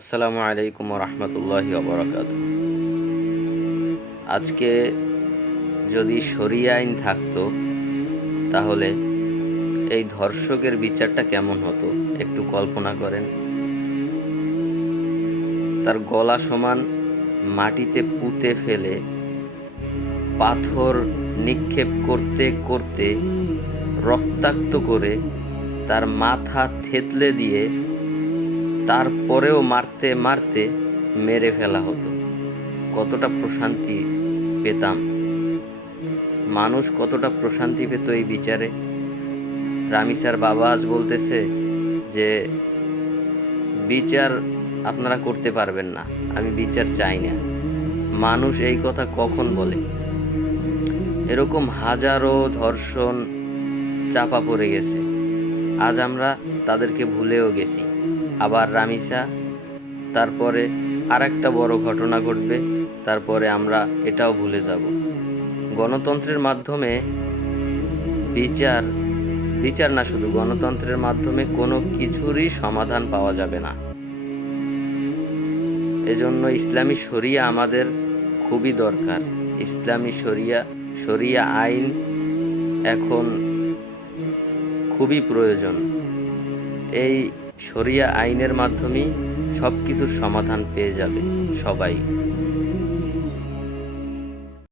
আসসালামু আলাইকুম রহমতুল্লাহি ওবরাকাতুহু। আজকে যদি শরিয়া আইন থাকতো তাহলে এই ধর্ষকের বিচারটা কেমন হতো একটু কল্পনা করেন। তার গলা সমান মাটিতে পুঁতে ফেলে পাথর নিক্ষেপ করতে করতে রক্তাক্ত করে তার মাথা থেতলে দিয়ে তারপরেও মারতে মারতে মেরে ফেলা হতো। কতটা প্রশান্তি পেতাম, মানুষ কতটা প্রশান্তি পেত এই বিচারে। রামিসার বাবা আজ বলতেছে যে বিচার আপনারা করতে পারবেন না, আমি বিচার চাই না। মানুষ এই কথা কখন বলে? এরকম হাজারো ধর্ষণ চাপা পড়ে গেছে, আজ আমরা তাদেরকে ভুলেও গেছি। আবার রামিসা, তারপরে আর একটা বড় ঘটনা ঘটবে, তারপরে আমরা এটাও ভুলে যাব। গণতন্ত্রের মাধ্যমে বিচার বিচার না, শুধু গণতন্ত্রের মাধ্যমে কোনো কিছুরই সমাধান পাওয়া যাবে না। এজন্য ইসলামী শরিয়া আমাদের খুবই দরকার। ইসলামী শরিয়া আইন এখন খুবই প্রয়োজন। এই শরিয়া আইনের মাধ্যমেই সব কিছুর সমাধান পেয়ে যাবে সবাই।